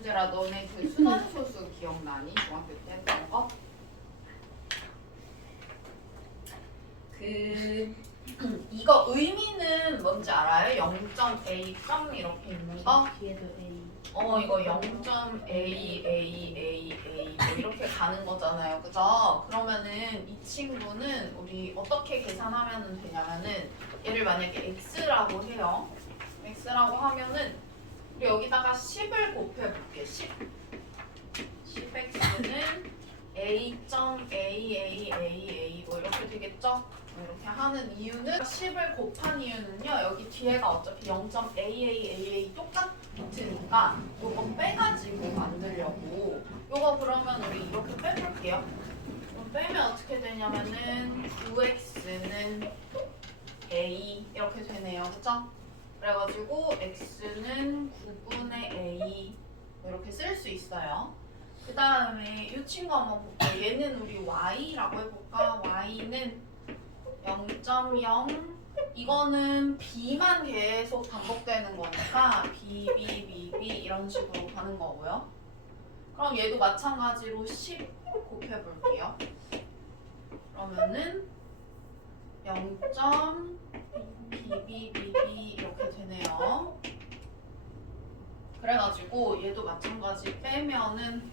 얘들아 너네 그 순환소수 기억나니? 중학교 때 했던 거? 그 이거 의미는 뭔지 알아요? 0.A 점 이렇게 있는 거? 뒤에도 A. 이거 0.A 뭐 이렇게 가는 거잖아요. 그죠? 그러면은 이 친구는 우리 어떻게 계산하면 되냐면은 얘를 만약에 x라고 해요. x라고 하면은 우리 여기다가 10을 곱해볼게. 10x는 A.AAAA 뭐 이렇게 되겠죠? 이렇게 하는 이유는 10을 곱한 이유는요. 여기 뒤에가 어차피 0.AAAA 똑같으니까 요거 빼가지고 만들려고. 요거 그러면 우리 이렇게 빼볼게요. 그럼 빼면 어떻게 되냐면은 9x는 A 이렇게 되네요. 그죠? 그래가지고 x는 9분의 A 이렇게 쓸 수 있어요. 그 다음에 이 친구 한번 볼게요. 얘는 우리 y라고 해볼까? y는 0.0 이거는 b만 계속 반복되는 거니까 b, b, b, b 이런 식으로 가는 거고요. 그럼 얘도 마찬가지로 10 곱해볼게요. 그러면은 0.bbbb 이렇게 되네요. 그래가지고 얘도 마찬가지 빼면은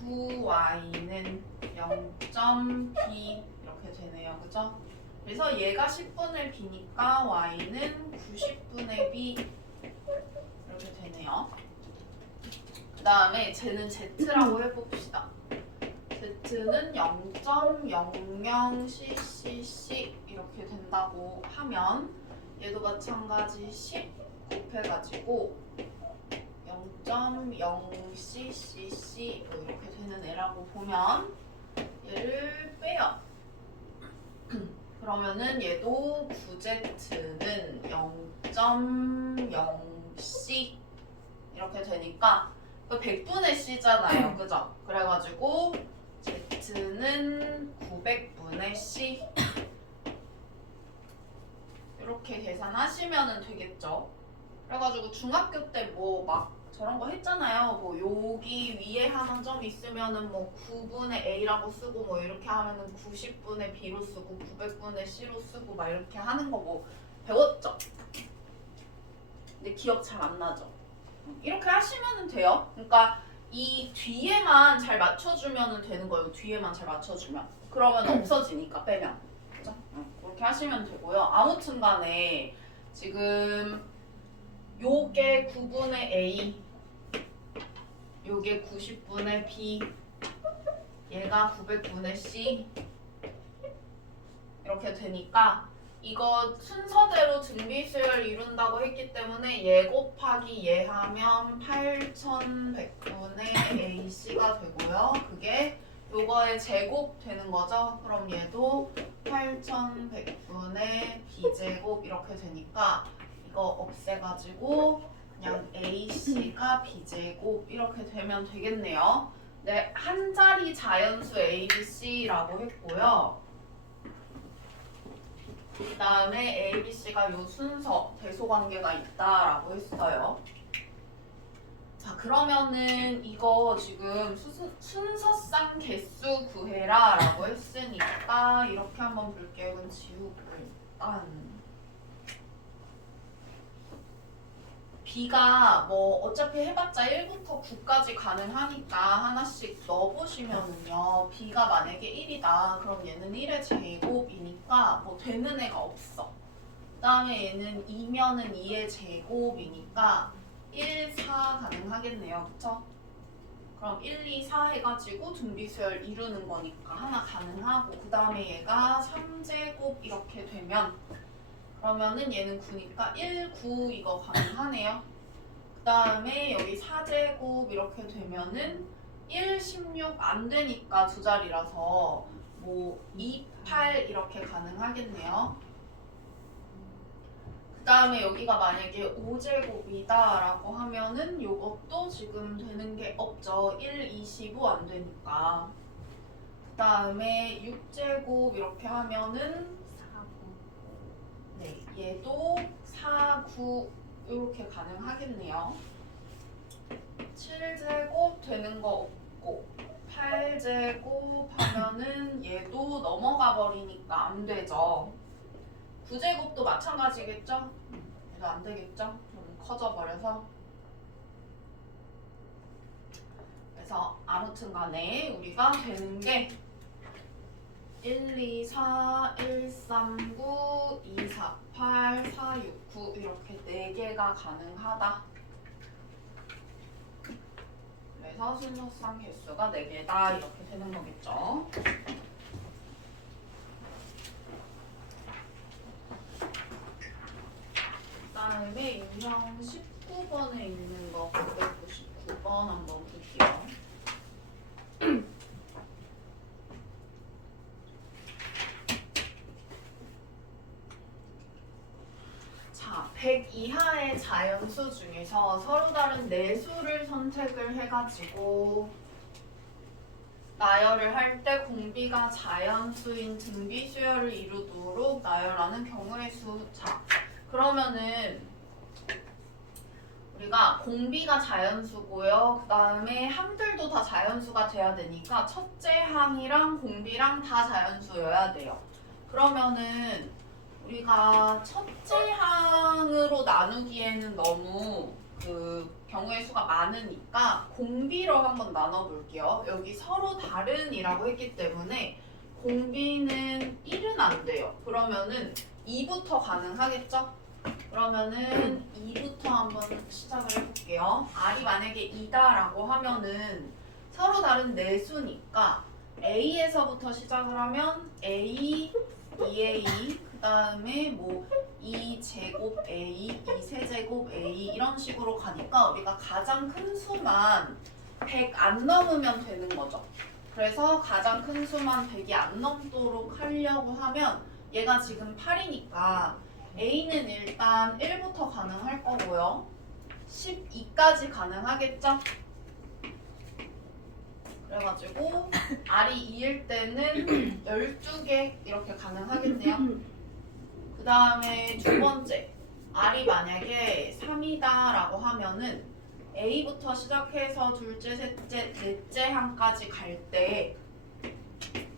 9y는 0.b 이렇게 되네요. 그죠? 그래서 얘가 10분의 b니까 y는 90분의 b 이렇게 되네요. 그 다음에 쟤는 z라고 해봅시다. z는 0.00ccc 이렇게 된다고 하면 얘도 마찬가지 10 곱해가지고 0.0ccc 뭐 이렇게 되는 애라고 보면 얘를 빼요. 그러면은 얘도 9z는 0.0c 이렇게 되니까 100분의 c잖아요. 그죠? 그래가지고 z는 900분의 c 이렇게 계산하시면 되겠죠. 그래가지고 중학교 때 뭐 막 저런 거 했잖아요. 뭐 여기 위에 하는 점 있으면은 뭐 9분의 a라고 쓰고 뭐 이렇게 하면은 90분의 b로 쓰고 900분의 c로 쓰고 막 이렇게 하는 거 뭐 배웠죠? 근데 기억 잘 안 나죠? 이렇게 하시면 돼요. 그러니까 이 뒤에만 잘 맞춰주면 되는 거예요. 뒤에만 잘 맞춰주면. 그러면 없어지니까 빼면. 그죠? 그렇게 하시면 되고요. 아무튼 간에 지금 요게 9분의 A, 요게 90분의 B, 얘가 900분의 C 이렇게 되니까 이거 순서대로 등비수열 이룬다고 했기 때문에 얘 곱하기 얘 하면 8100분의 AC가 되고요. 그게 요거의 제곱 되는 거죠. 그럼 얘도 8100분의 B제곱 이렇게 되니까 이거 없애가지고 그냥 AC가 B제곱 이렇게 되면 되겠네요. 네, 한 자리 자연수 ABC라고 했고요. 그 다음에 ABC가 요 순서, 대소관계가 있다라고 했어요. 자, 그러면은 이거 지금 순서상 개수 구해라 라고 했으니까 이렇게 한번 볼게요. 이건 지우고 일단 B가 뭐 어차피 해봤자 1부터 9까지 가능하니까 하나씩 넣어보시면은요. B가 만약에 1이다. 그럼 얘는 1의 제곱이니까 뭐 되는 애가 없어. 그 다음에 얘는 2면은 2의 제곱이니까 1, 4 가능하겠네요. 그쵸? 그럼 1, 2, 4 해가지고 등비수열 이루는 거니까 하나 가능하고 그 다음에 얘가 3제곱 이렇게 되면 그러면은 얘는 9니까 1, 9 이거 가능하네요. 그 다음에 여기 4제곱 이렇게 되면은 1, 16 안 되니까 두 자리라서 뭐 2, 8 이렇게 가능하겠네요. 그 다음에 여기가 만약에 5제곱이다 라고 하면은 요것도 지금 되는 게 없죠. 1, 25 안 되니까. 그 다음에 6제곱 이렇게 하면은 네, 얘도 4, 9 이렇게 가능하겠네요. 7제곱 되는 거 없고 8제곱 하면은 얘도 넘어가 버리니까 안 되죠. 9제곱도 마찬가지겠죠? 얘도 안 되겠죠? 좀 커져 버려서. 그래서 아무튼 간에 우리가 되는 게 1, 2, 4, 1, 3, 9, 2, 4, 8, 4, 6, 9 이렇게 4개가 가능하다. 그래서 순서상 개수가 4개다 이렇게 되는 거겠죠. 그 다음에 유형 19번에 있는 거 999번 한번 볼게요. 자, 100 이하의 자연수 중에서 서로 다른 4수를 선택을 해가지고 나열을 할 때 공비가 자연수인 등비수열을 이루도록 나열하는 경우의 수. 자, 그러면은 우리가 공비가 자연수고요. 그 다음에 항들도 다 자연수가 돼야 되니까 첫째 항이랑 공비랑 다 자연수여야 돼요. 그러면은 우리가 첫째 항으로 나누기에는 너무 그 경우의 수가 많으니까 공비로 한번 나눠볼게요. 여기 서로 다른이라고 했기 때문에 공비는 1은 안 돼요. 그러면은 2부터 가능하겠죠? 그러면은 2부터 한번 시작을 해볼게요. R이 만약에 2다라고 하면은 서로 다른 4수니까 A에서부터 시작을 하면 A, 2A, 그 다음에 뭐 2제곱 A, 2세제곱 A 이런 식으로 가니까 우리가 가장 큰 수만 100 안 넘으면 되는 거죠. 그래서 가장 큰 수만 100이 안 넘도록 하려고 하면 얘가 지금 8이니까 A는 일단 1부터 가능할 거고요. 12까지 가능하겠죠? 그래가지고 R이 2일 때는 12개 이렇게 가능하겠네요. 그 다음에 두 번째, R이 만약에 3이다 라고 하면은 A부터 시작해서 둘째, 셋째, 넷째 항까지 갈 때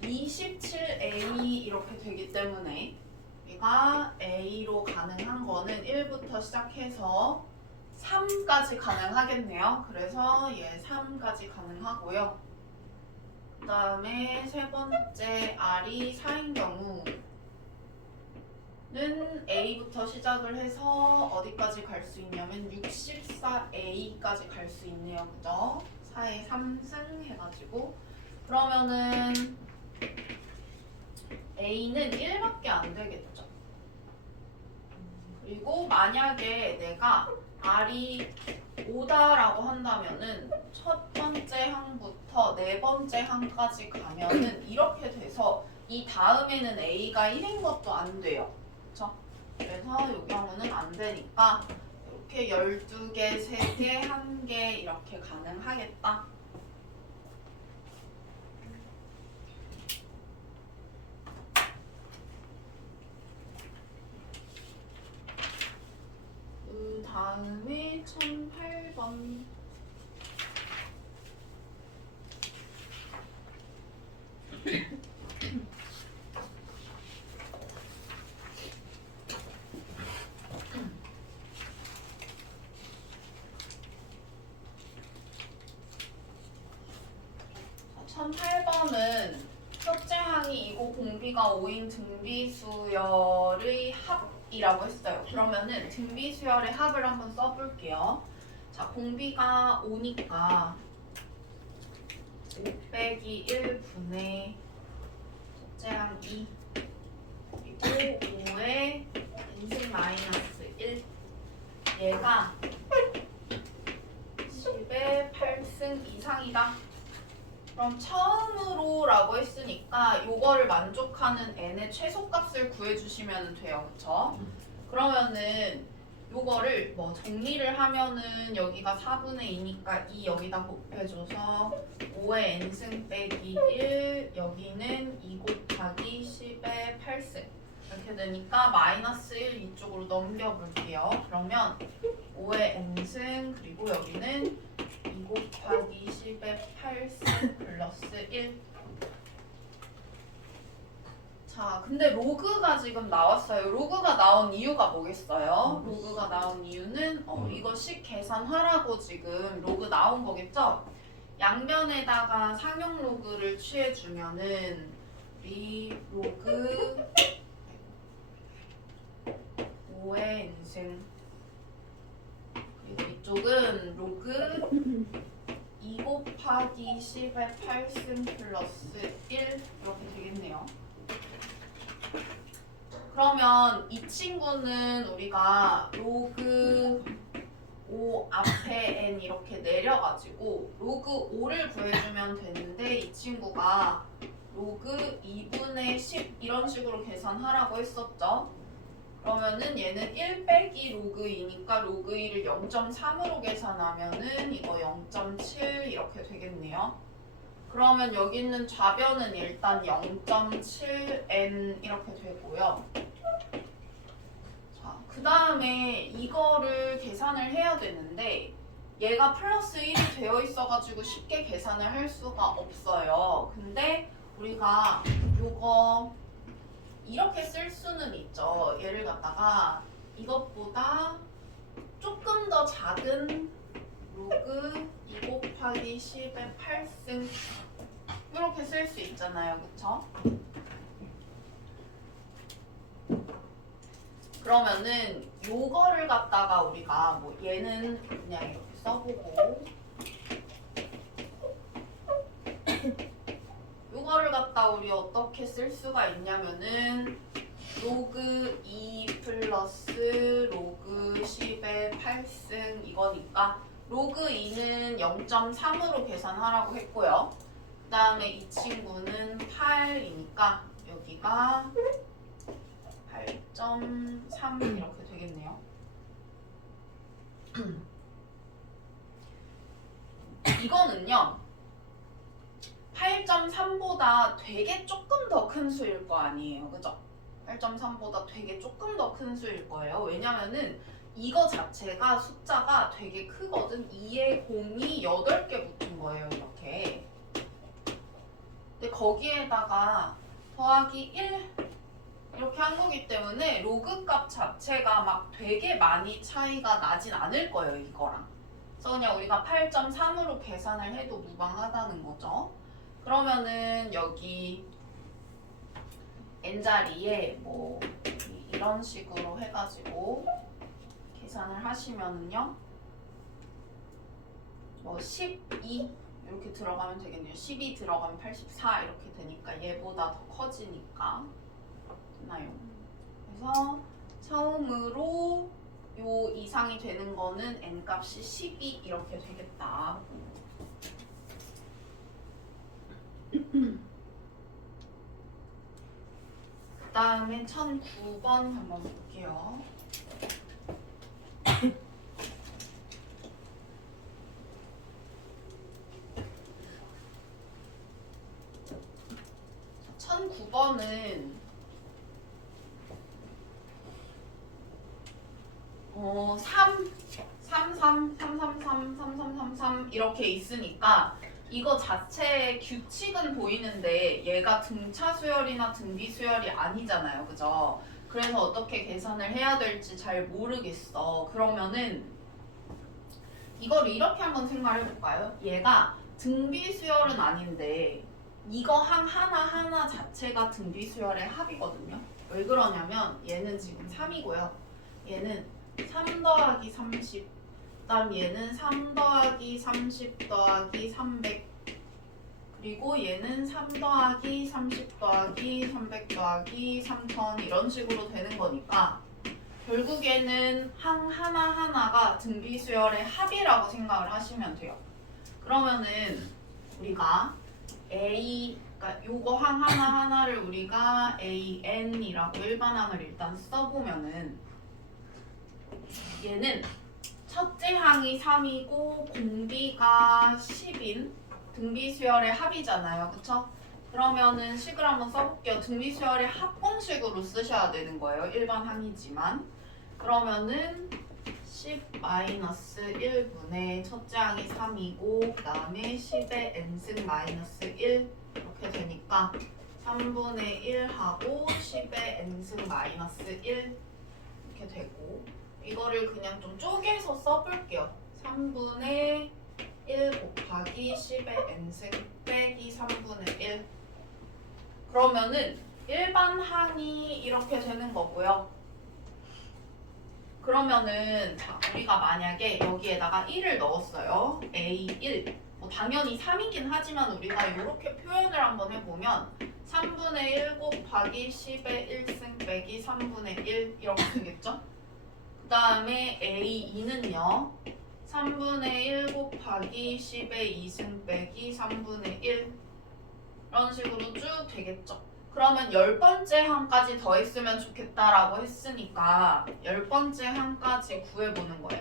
27A 이렇게 되기 때문에 우리가 A로 가능한 거는 1부터 시작해서 3까지 가능하겠네요. 그래서 얘 3까지 가능하고요. 그 다음에 세 번째 R이 4인 경우는 A부터 시작을 해서 어디까지 갈 수 있냐면 64A까지 갈 수 있네요. 그죠? 4에 3승 해가지고 그러면은 A는 1밖에 안 되겠죠. 그리고 만약에 내가 R이 5다라고 한다면은 첫 번째 항부터 네 번째 항까지 가면은 이렇게 돼서 이 다음에는 A가 1인 것도 안 돼요. 그쵸? 그래서 이 경우는 안 되니까 이렇게 12개, 3개, 1개 이렇게 가능하겠다. 그 다음에 1008번. 자, 1008번은 첫째 항이 이고 공비가 5인 등비수열의 합이라고 했어요. 그러면은 등비수열의 합을 한번 써볼게요. 자, 공비가 5니까 5 빼기 1분의 첫째 항 2 그리고 5의 인승 마이너스 1 얘가 10의 8승 이상이다. 그럼 처음으로 라고 했으니까 요거를 만족하는 n의 최소값을 구해주시면 돼요. 그쵸? 그러면은 요거를 뭐 정리를 하면은 여기가 4분의 2니까 2 여기다 곱해줘서 5의 n승 빼기 1 여기는 2 곱하기 10의 8승 이렇게 되니까 마이너스 1 이쪽으로 넘겨볼게요. 그러면 5의 n승 그리고 여기는 2 10의 8승 플러스 1. 자, 근데 로그가 지금 나왔어요. 로그가 나온 이유가 뭐겠어요? 로그가 나온 이유는 이거 계산하라고 지금 로그 나온 거겠죠? 양변에다가 상용 로그를 취해주면은 우리 로그 5의 n승, 그리고 이쪽은 로그 2 곱하기 10의 8승 플러스 1 이렇게 되겠네요. 그러면 이 친구는 우리가 로그 5 앞에 n 이렇게 내려가지고 로그 5를 구해주면 되는데 이 친구가 로그 2분의 10 이런 식으로 계산하라고 했었죠. 그러면은 얘는 1 빼기 로그 2니까 로그 2를 0.3으로 계산하면은 이거 0.7 이렇게 되겠네요. 그러면 여기 있는 좌변은 일단 0.7n 이렇게 되고요. 자, 그 다음에 이거를 계산을 해야 되는데 얘가 플러스 1이 되어 있어가지고 쉽게 계산을 할 수가 없어요. 근데 우리가 요거 이렇게 쓸 수는 있죠. 얘를 갖다가 이것보다 조금 더 작은 로그 2 곱하기 10의 8승 이렇게 쓸 수 있잖아요. 그쵸? 그러면은 요거를 갖다가 우리가 뭐 얘는 그냥 이렇게 써보고 요거를 갖다 우리 어떻게 쓸 수가 있냐면은 로그 2 플러스 로그 10의 8승 이거니까 로그 2는 0.3으로 계산하라고 했고요. 그 다음에 이 친구는 8이니까 여기가 8.3 이렇게 되겠네요. 이거는요 8.3보다 되게 조금 더 큰 수일 거 아니에요. 그죠? 8.3보다 되게 조금 더 큰 수일 거예요. 왜냐면은 이거 자체가 숫자가 되게 크거든. 2에 0이 8개 붙은 거예요. 이렇게. 근데 거기에다가 더하기 1 이렇게 한 거기 때문에 로그 값 자체가 막 되게 많이 차이가 나진 않을 거예요. 이거랑. 그래서 그냥 우리가 8.3으로 계산을 해도 무방하다는 거죠. 그러면은 여기 n자리에 뭐 이런 식으로 해가지고 계산을 하시면은요 뭐 12 이렇게 들어가면 되겠네요. 12 들어가면 84 이렇게 되니까 얘보다 더 커지니까 되나요? 그래서 처음으로 요 이상이 되는 거는 n 값이 12 이렇게 되겠다. 그 다음에 1009번 한번 볼게요. 자, 1009번은 333 이렇게 있으니까 이거 자체의 규칙은 보이는데 얘가 등차 수열이나 등비 수열이 아니잖아요. 그죠? 그래서 어떻게 계산을 해야 될지 잘 모르겠어. 그러면은 이걸 이렇게 한번 생각해 볼까요? 얘가 등비 수열은 아닌데 이거 하나하나 자체가 등비 수열의 합이거든요. 왜 그러냐면 얘는 지금 3이고요. 얘는 3 더하기 30, 그 다음 얘는 3 더하기 30 더하기 300, 그리고 얘는 3 더하기 30 더하기 300 더하기 3000 이런 식으로 되는 거니까 결국에는 하나하나가 등비수열의 합이라고 생각을 하시면 돼요. 그러면은 우리가 그러니까 요거 하나하나를 우리가 AN이라고 일반항을 일단 써보면은 얘는 첫째 항이 3이고 공비가 10인 등비수열의 합이잖아요. 그쵸? 그러면은 식을 한번 써볼게요. 등비수열의 합공식으로 쓰셔야 되는 거예요. 일반 항이지만. 그러면은 10-1분의 첫째 항이 3이고 그 다음에 10의 n승 마이너스 1 이렇게 되니까 3분의 1하고 10의 n승 마이너스 1 이렇게 되고 이거를 그냥 좀 쪼개서 써볼게요. 3분의 1 곱하기 10의 n승 빼기 3분의 1 그러면은 일반 항이 이렇게 되는 거고요. 그러면은 자 우리가 만약에 여기에다가 1을 넣었어요. A1 뭐 당연히 3이긴 하지만 우리가 이렇게 표현을 한번 해보면 3분의 1 곱하기 10의 1승 빼기 3분의 1 이렇게 되겠죠? 그 다음에 A2는요 3분의 1 곱하기 10의 2승 빼기 3분의 1 이런 식으로 쭉 되겠죠? 그러면 10번째 항까지 더했으면 좋겠다라고 했으니까 10번째 항까지 구해보는 거예요.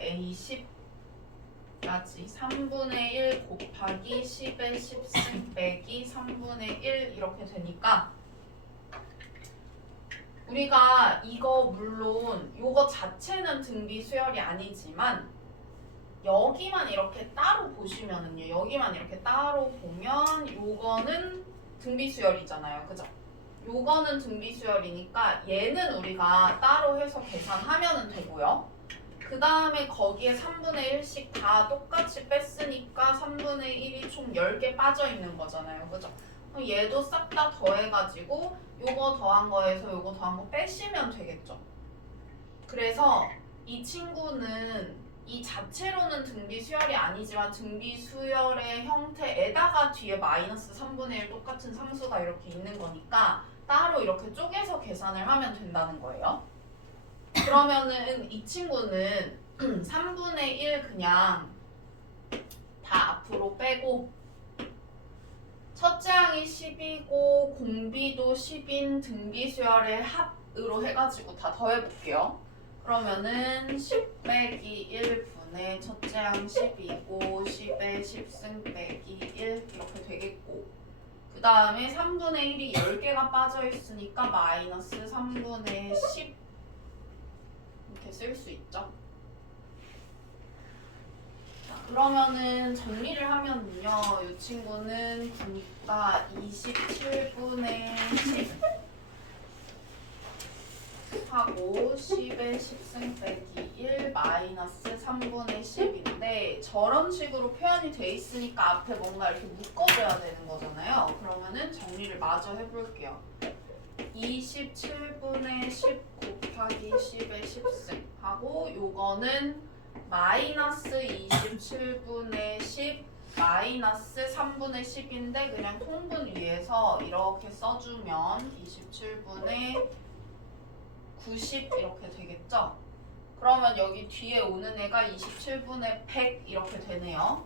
A10까지 3분의 1 곱하기 10의 10승 빼기 3분의 1 이렇게 되니까 우리가 이거 물론 이거 자체는 등비 수열이 아니지만 여기만 이렇게 따로 보시면은요. 여기만 이렇게 따로 보면 요거는 등비 수열이잖아요. 그죠? 요거는 등비 수열이니까 얘는 우리가 따로 해서 계산하면 되고요. 그 다음에 거기에 3분의 1씩 다 똑같이 뺐으니까 3분의 1이 총 10개 빠져있는 거잖아요. 그죠? 그럼 얘도 싹 다 더해가지고 요거 더한 거에서 요거 더한 거 빼시면 되겠죠. 그래서 이 친구는 이 자체로는 등비 수열이 아니지만 등비 수열의 형태에다가 뒤에 마이너스 3분의 1 똑같은 상수가 이렇게 있는 거니까 따로 이렇게 쪼개서 계산을 하면 된다는 거예요. 그러면은 이 친구는 3분의 1 그냥 다 앞으로 빼고 첫째 항이 10이고 공비도 10인 등비 수열의 합으로 해가지고 다 더해볼게요. 그러면은 10 빼기 1분의 첫째 항 10이고 10의 10승 빼기 1 이렇게 되겠고 그 다음에 3분의 1이 10개가 빠져있으니까 마이너스 3분의 10 이렇게 쓸 수 있죠. 자, 그러면은 정리를 하면요 이 친구는 보니까 27분의 10 하고 10의 10승 빼기 1 마이너스 3분의 10인데 저런 식으로 표현이 돼 있으니까 앞에 뭔가 이렇게 묶어줘야 되는 거잖아요. 그러면은 정리를 마저 해볼게요. 27분의 10 곱하기 10의 10승 하고 요거는 마이너스 27분의 10 마이너스 3분의 10인데 그냥 통분 위에서 이렇게 써주면 27분의 90 이렇게 되겠죠? 그러면 여기 뒤에 오는 애가 27분의 100 이렇게 되네요.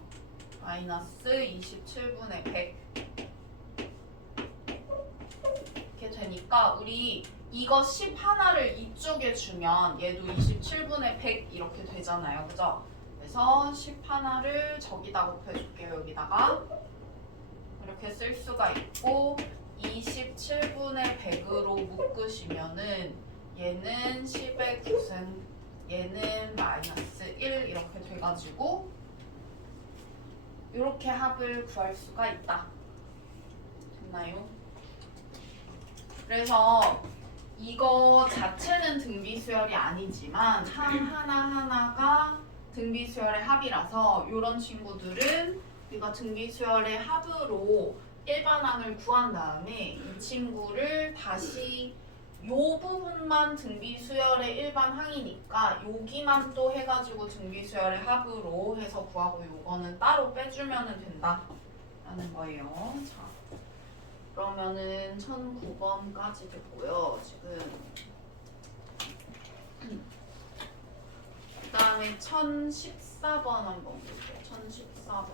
마이너스 27분의 100 이렇게 되니까 우리 이거 10 하나를 이쪽에 주면 얘도 27분의 100 이렇게 되잖아요. 그죠? 그래서 10 하나를 저기다 곱해줄게요. 여기다가 이렇게 쓸 수가 있고 27분의 100으로 묶으시면은 얘는 10의 9승, 얘는 마이너스 1 이렇게 돼가지고 이렇게 합을 구할 수가 있다. 됐나요? 그래서 이거 자체는 등비 수열이 아니지만 항 하나하나가 등비 수열의 합이라서 이런 친구들은 우리가 등비 수열의 합으로 일반항을 구한 다음에 이 친구를 다시 요 부분만 등비 수열의 일반 항이니까 여기만 또 해가지고 등비 수열의 합으로 해서 구하고 요거는 따로 빼주면 된다라는 거예요. 자, 그러면은 1009번까지 됐고요. 지금 그 다음에 1014번 한번 볼게요. 1014번.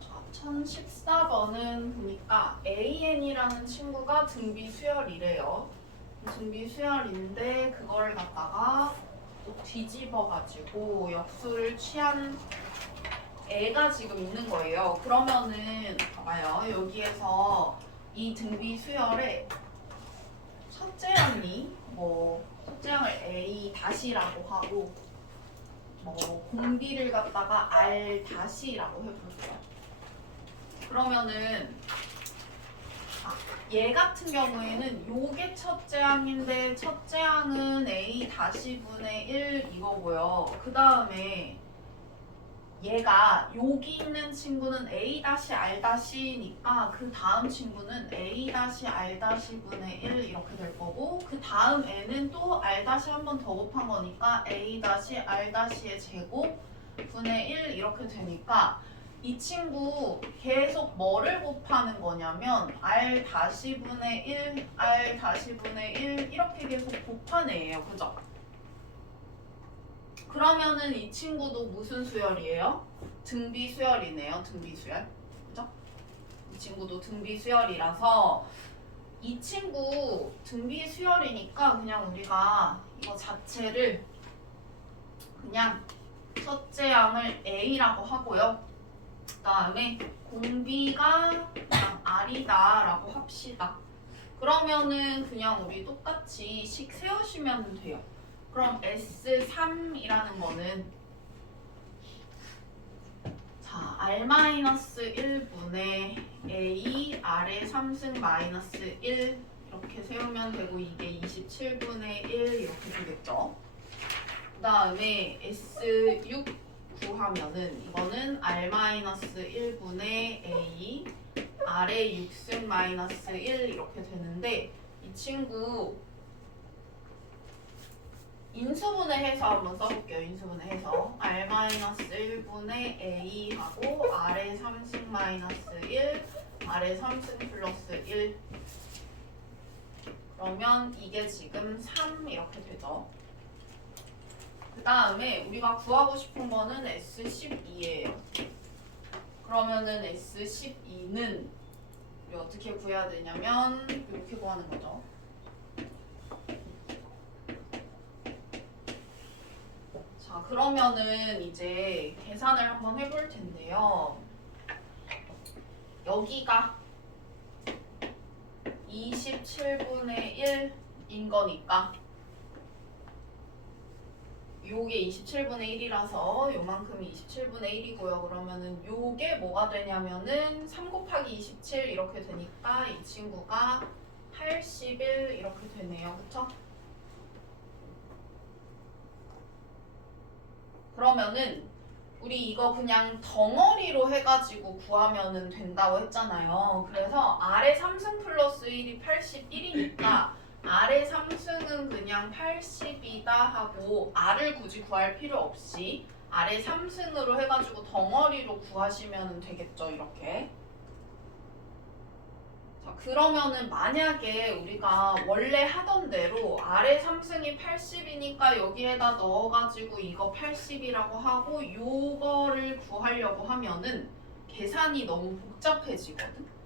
자, 1014번은 보니까 AN이라는 친구가 등비 수열이래요. 등비 수열인데 그거를 갖다가 뒤집어 가지고 역수를 취한 애가 지금 있는 거예요. 그러면은 봐봐요. 여기에서 이 등비 수열에 첫째 항이 첫째 항을 A 다시라고 하고 공비를 갖다가 R 다시라고 해볼게요. 그러면은 얘 같은 경우에는 요게 첫째 항인데 첫째 항은 A 다시 분의 1 이거고요. 그 다음에 얘가 여기 있는 친구는 A 다시 R 다시니까 그 다음 친구는 A 다시 R 다시 분의 1 이렇게 될 거고 그 다음 애는 또 R 다시 한 번 더 곱한 거니까 A 다시 R 다시의 제곱 분의 1 이렇게 되니까 이 친구 계속 뭐를 곱하는 거냐면 R 다시 분의 1, R 다시 분의 1 이렇게 계속 곱한 애예요. 그죠? 그러면은 이 친구도 무슨 수열이에요? 등비 수열이네요. 등비 수열. 그죠? 이 친구도 등비 수열이라서 이 친구 등비 수열이니까 그냥 우리가 이거 자체를 그냥 첫째 항을 A라고 하고요. 그 다음에 공비가 그냥 R이다 라고 합시다. 그러면은 그냥 우리 똑같이 식 세우시면 돼요. 그럼 S3이라는 거는 자 R-1분의 A R의 3승 마이너스 1 이렇게 세우면 되고 이게 27분의 1 이렇게 되겠죠. 그 다음에 S6 구하면은 이거는 R-1분의 A R의 6승 마이너스 1 이렇게 되는데 이 친구 인수분해 해서 한번 써볼게요. 인수분해 해서 R-1분의 A 하고 R의 3승 마이너스 1 R의 3승 플러스 1 그러면 이게 지금 3 이렇게 되죠. 그 다음에 우리가 구하고 싶은 거는 S12예요. 그러면은 S12는 우리 어떻게 구해야 되냐면 이렇게 구하는 거죠. 자, 그러면은 이제 계산을 한번 해볼 텐데요. 여기가 27분의 1인 거니까 요게 27분의 1이라서 요만큼이 27분의 1이고요. 그러면은 요게 뭐가 되냐면은 3 곱하기 27 이렇게 되니까 이 친구가 81 이렇게 되네요. 그쵸? 그러면은 우리 이거 그냥 덩어리로 해가지고 구하면은 된다고 했잖아요. 그래서 R의 3승 플러스 1이 81이니까 R의 3승은 그냥 80이다 하고 R을 굳이 구할 필요 없이 R의 3승으로 해가지고 덩어리로 구하시면 되겠죠. 이렇게. 자, 그러면은 만약에 우리가 원래 하던 대로 R의 3승이 80이니까 여기에다 넣어가지고 이거 80이라고 하고 요거를 구하려고 하면은 계산이 너무 복잡해지거든.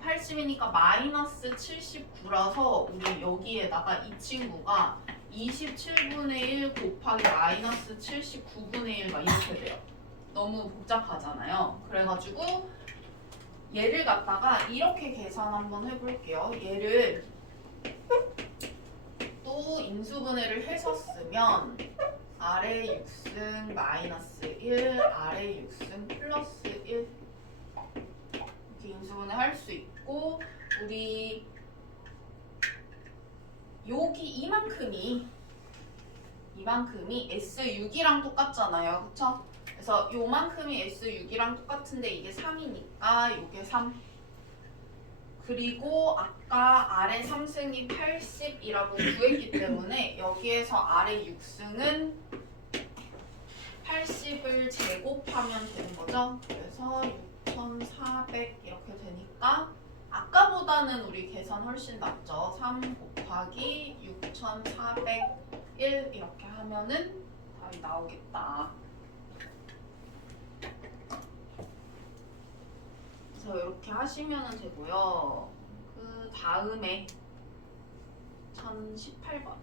80이니까 마이너스 79라서 우리 여기에다가 이 친구가 27분의 1 곱하기 마이너스 79분의 1 막 이렇게 돼요. 너무 복잡하잖아요. 그래가지고 얘를 갖다가 이렇게 계산 한번 해볼게요. 얘를 또 인수분해를 해서 쓰면 R의 6승 마이너스 1, R의 6승 플러스 1 이렇게 인수분해 할 수 있고 우리 여기 이만큼이 S6이랑 똑같잖아요. 그쵸? 그래서 요만큼이 S6이랑 똑같은데 이게 3이니까 요게 3 그리고 아까 R의 3승이 80이라고 구했기 때문에 여기에서 R의 6승은 80을 제곱하면 되는 거죠. 그래서 6400 이렇게 되니까 아까보다는 우리 계산 훨씬 낫죠. 3 곱하기 6401 이렇게 하면은 답이 나오겠다. 그래서 이렇게 하시면 되고요. 그 다음에 1018번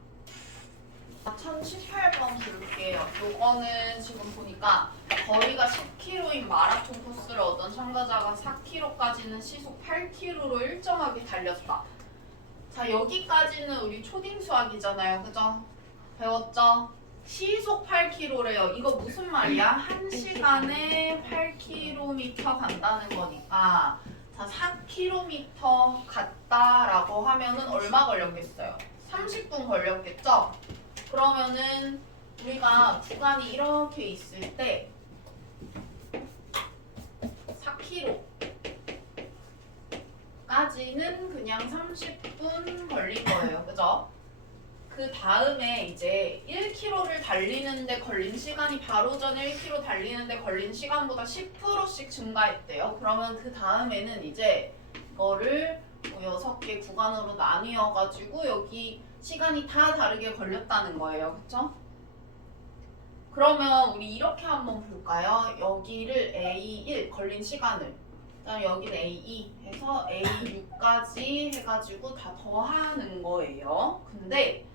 1018번 볼게요. 요거는 지금 보니까 거리가 10km인 마라톤 코스를 어떤 참가자가 4km까지는 시속 8km로 일정하게 달렸다. 자, 여기까지는 우리 초딩 수학이잖아요. 그죠? 배웠죠? 시속 8km래요. 이거 무슨 말이야? 1시간에 8km 간다는 거니까 자, 4km 갔다라고 하면은 얼마 걸렸겠어요? 30분 걸렸겠죠? 그러면은 우리가 구간이 이렇게 있을 때 4km 까지는 그냥 30분 걸린 거예요. 그죠? 그 다음에 이제 1km를 달리는데 걸린 시간이 바로 전에 1km 달리는데 걸린 시간보다 10%씩 증가했대요. 그러면 그 다음에는 이제 이거를 6개 구간으로 나뉘어가지고 여기 시간이 다 다르게 걸렸다는 거예요. 그쵸? 그러면 우리 이렇게 한번 볼까요? 여기를 A1 걸린 시간을 그다음 여기는 A2 해서 A6까지 해가지고 다 더하는 거예요. 근데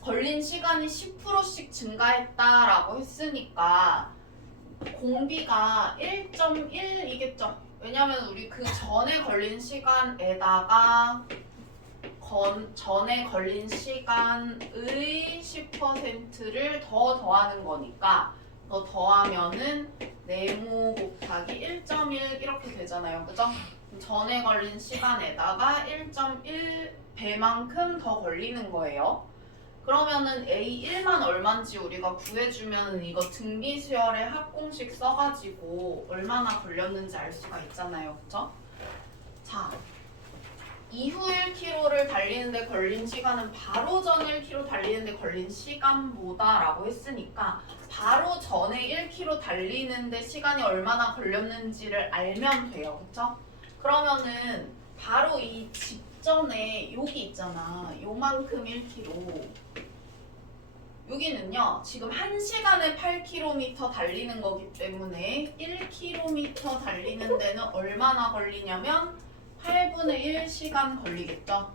걸린 시간이 10%씩 증가했다라고 했으니까 공비가 1.1이겠죠. 왜냐면 우리 그 전에 걸린 시간에다가 전에 걸린 시간의 10%를 더 더하는 거니까 더 더하면은 네모 곱하기 1.1 이렇게 되잖아요. 그죠? 전에 걸린 시간에다가 1.1배만큼 더 걸리는 거예요. 그러면은 A1만 얼마인지 우리가 구해주면 이거 등비수열의 합공식 써가지고 얼마나 걸렸는지 알 수가 있잖아요. 그쵸? 자, 이후 1km를 달리는데 걸린 시간은 바로 전 1km 달리는데 걸린 시간보다 라고 했으니까 바로 전에 1km 달리는데 시간이 얼마나 걸렸는지를 알면 돼요. 그쵸? 그러면은 바로 이 직전에 여기 있잖아. 요만큼 1km. 여기는요. 지금 1시간에 8km 달리는 거기 때문에 1km 달리는 데는 얼마나 걸리냐면 8분의 1시간 걸리겠죠?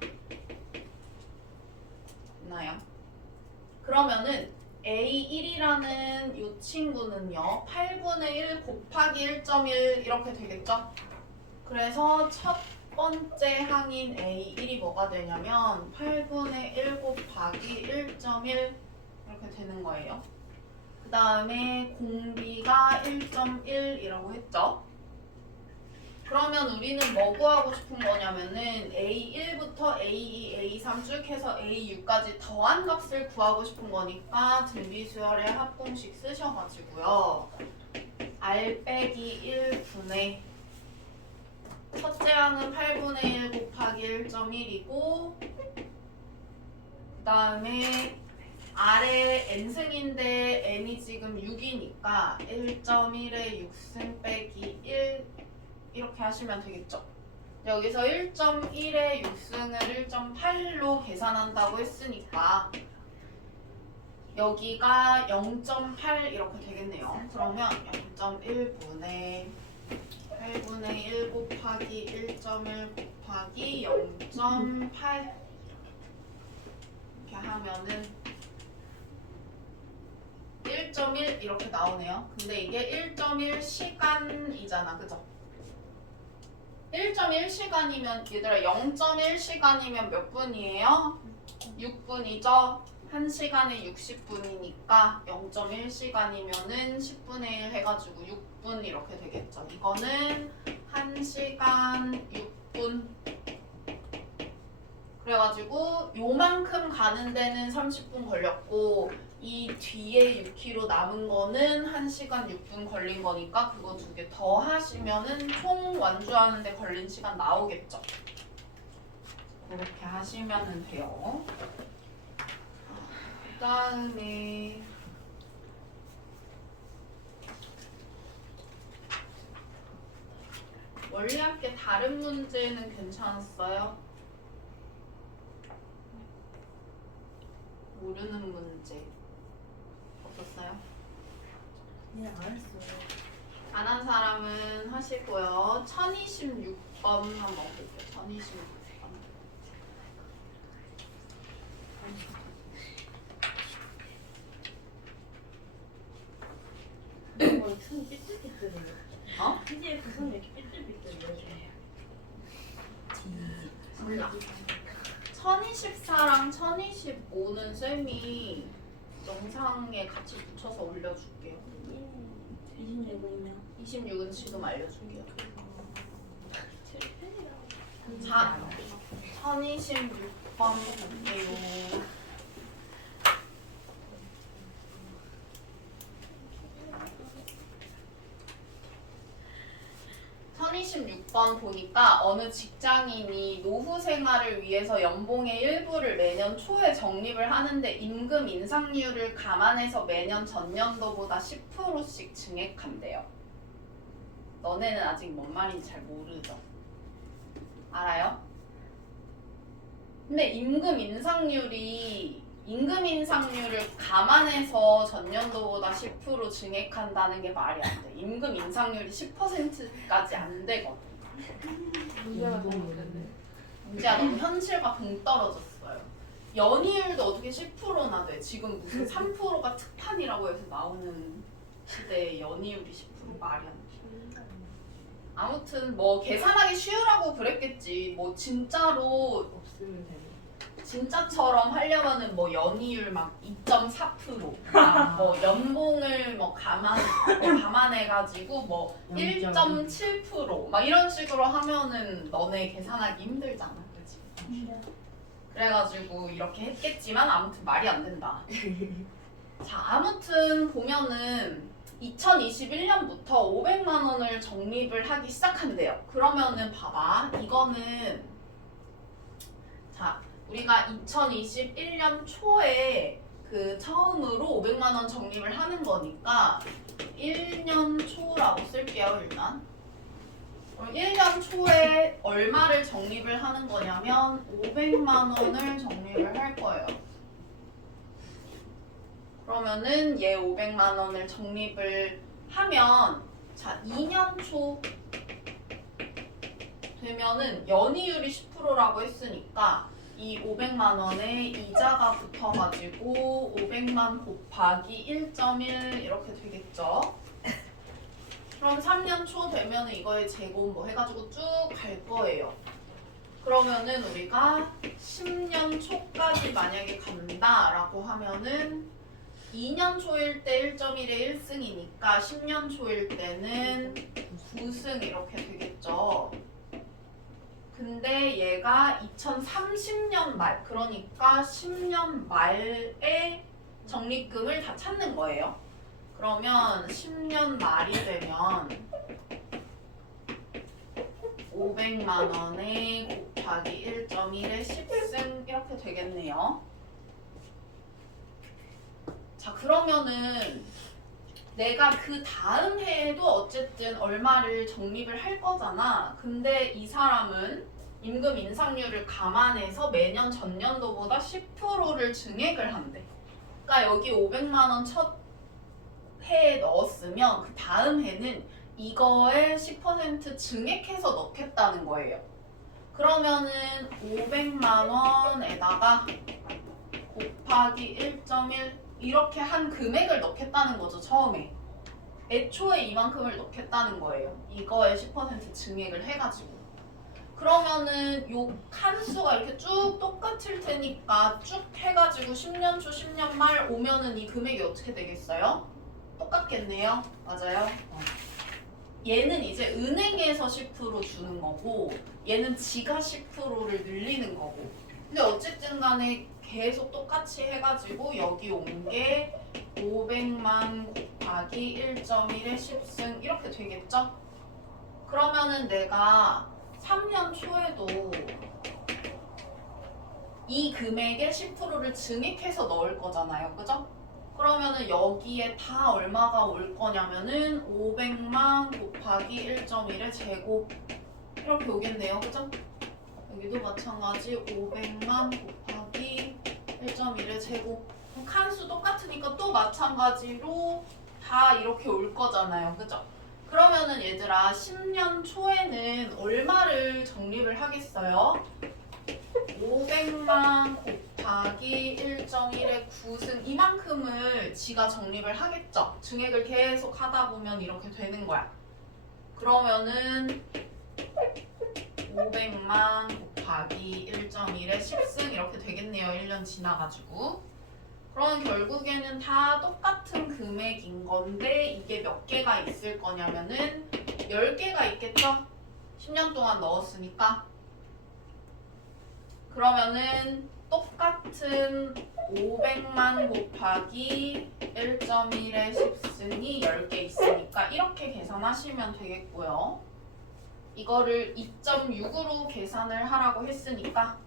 있나요? 그러면은 A1이라는 이 친구는요. 8분의 1 곱하기 1.1 이렇게 되겠죠? 그래서 첫 번째 항인 A1이 뭐가 되냐면 8분의 1 곱하기 1.1 이렇게 되는 거예요. 그 다음에 공비가 1.1이라고 했죠? 그러면 우리는 뭐 구하고 싶은 거냐면은 A1부터 A2, A3 쭉 해서 A6까지 더한 값을 구하고 싶은 거니까 등비수열의 합공식 쓰셔가지고요. R 빼기 1분의 첫째 항은 8분의 1 곱하기 1.1이고 그 다음에 R의 n승인데 n이 지금 6이니까 1.1의 6승 빼기 1 이렇게 하시면 되겠죠. 여기서 1.1의 6승을 1.8로 계산한다고 했으니까 여기가 0.8 이렇게 되겠네요. 그러면 0.1분의 8분의 1 곱하기 1.1 곱하기 0.8 이렇게 하면은 1.1 이렇게 나오네요. 근데 이게 1.1 시간이잖아. 그죠? 1.1시간이면 얘들아 0.1시간이면 몇 분이에요? 6분이죠? 1시간에 60분이니까 0.1시간이면은 10분의 1 해가지고 6분 이렇게 되겠죠. 이거는 1시간 6분 그래가지고 요만큼 가는 데는 30분 걸렸고 이 뒤에 6km 남은 거는 1시간 6분 걸린 거니까 그거 두 개 더 하시면은 총 완주하는데 걸린 시간 나오겠죠. 그렇게 하시면 돼요. 그 다음에 원리학계 다른 문제는 괜찮았어요? 모르는 문제 없었어요? 네, 안 했어요. 안 한 사람은 하시고요. 1026번 한번 볼게요. 1026번. 손이 삐뚤삐뚤해요. 어? PDF 손이 이렇게 삐뚤삐뚤해요. 몰라. 1024랑 1025는 쌤이 영상에 같이 붙여서 올려줄게요. 26이면 26은 지금 알려줄게요. 칠펜이라고. 자, 1026번 볼게요. (1026번) 보니까 어느 직장인이 노후 생활을 위해서 연봉의 일부를 매년 초에 적립을 하는데 임금 인상률을 감안해서 매년 전년도보다 10%씩 증액한대요. 너네는 아직 뭔 말인지 잘 모르죠? 알아요? 근데 임금 인상률을 감안해서 전년도보다 10% 증액한다는 게 말이 안 돼. 임금 인상률이 10%까지 안 되거든. 문제가 잘못됐네. 문제가 너무 현실과 동떨어졌어요. 연이율도 어떻게 10%나 돼? 지금 무슨 3%가 특판이라고 해서 나오는 시대에 연이율이 10% 말이 안 돼. 아무튼 뭐 계산하기 쉬우라고 그랬겠지. 뭐 진짜로 없으면 되네. 진짜처럼 하려면은 뭐 연이율 막 2.4%, 뭐 연봉을 뭐 감안해가지고 뭐 1.7%, 막 이런 식으로 하면은 너네 계산하기 힘들잖아, 그렇지? 그래가지고 이렇게 했겠지만 아무튼 말이 안 된다. 자, 아무튼 보면은 2021년부터 500만 원을 적립을 하기 시작한대요. 그러면은 봐봐, 이거는 자. 우리가 2021년 초에 그 처음으로 500만 원 적립을 하는 거니까 1년 초라고 쓸게요, 일단. 1년 초에 얼마를 적립을 하는 거냐면 500만 원을 적립을 할 거예요. 그러면은 얘 500만 원을 적립을 하면 자, 2년 초 되면은 연이율이 10%라고 했으니까 이 500만 원에 이자가 붙어가지고 500만 곱하기 1.1 이렇게 되겠죠. 그럼 3년 초 되면 이거의 제곱 뭐 해가지고 쭉 갈 거예요. 그러면은 우리가 10년 초까지 만약에 간다라고 하면은 2년 초일 때 1.1에 1승이니까 10년 초일 때는 9승 이렇게 되겠죠. 근데 얘가 2030년 말, 그러니까 10년 말에 적립금을 다 찾는 거예요. 그러면 10년 말이 되면 500만 원에 곱하기 1.1에 10승 이렇게 되겠네요. 자, 그러면은 내가 그 다음 해에도 어쨌든 얼마를 적립을 할 거잖아. 근데 이 사람은 임금 인상률을 감안해서 매년 전년도보다 10%를 증액을 한대. 그러니까 여기 500만 원 첫 해에 넣었으면 그 다음 해는 이거에 10% 증액해서 넣겠다는 거예요. 그러면은 500만 원에다가 곱하기 1.1 이렇게 한 금액을 넣겠다는 거죠, 처음에. 애초에 이만큼을 넣겠다는 거예요. 이거에 10% 증액을 해가지고. 그러면은 요 칸수가 이렇게 쭉 똑같을 테니까 쭉 해가지고 10년 초, 10년 말 오면은 이 금액이 어떻게 되겠어요? 똑같겠네요. 맞아요? 얘는 이제 은행에서 10% 주는 거고 얘는 지가 10%를 늘리는 거고. 근데 어쨌든 간에 계속 똑같이 해가지고 여기 온 게 500만 곱하기 1.1에 10승 이렇게 되겠죠? 그러면은 내가 3년 초에도 이 금액에 10%를 증액해서 넣을 거잖아요. 그죠? 그러면은 여기에 다 얼마가 올 거냐면은 500만 곱하기 1.1의 제곱 이렇게 오겠네요. 그죠? 여기도 마찬가지 500만 곱하기 1.1의 제곱. 칸수 똑같으니까 또 마찬가지로 다 이렇게 올 거잖아요. 그죠? 그러면은 얘들아 10년 초에는 얼마를 적립을 하겠어요? 500만 곱하기 1.1의 9승 이만큼을 지가 정립을 하겠죠. 증액을 계속 하다 보면 이렇게 되는 거야. 그러면은 500만 곱하기 1.1의 10승 이렇게 되겠네요. 1년 지나가지고. 그럼 결국에는 다 똑같은 금액인 건데 이게 몇 개가 있을 거냐면은 10개가 있겠죠? 10년 동안 넣었으니까. 그러면은 똑같은 500만 곱하기 1.1의 10승이 10개 있으니까 이렇게 계산하시면 되겠고요. 이거를 2.6으로 계산을 하라고 했으니까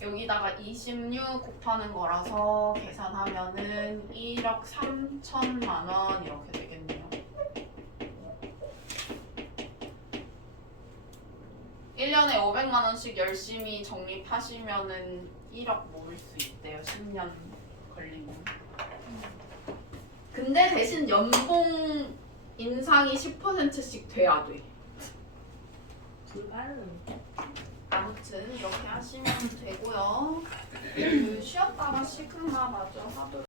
여기다가 26 곱하는 거라서 계산하면은 1억 3천만 원 이렇게 되겠네요. 1년에 500만 원씩 열심히 적립하시면은 1억 모을 수 있대요. 10년 걸리면. 근데 대신 연봉 인상이 10%씩 돼야 돼. 불가능한데? 아무튼 이렇게 하시면 되고요. 그 쉬었다가 시그마 마저 하도록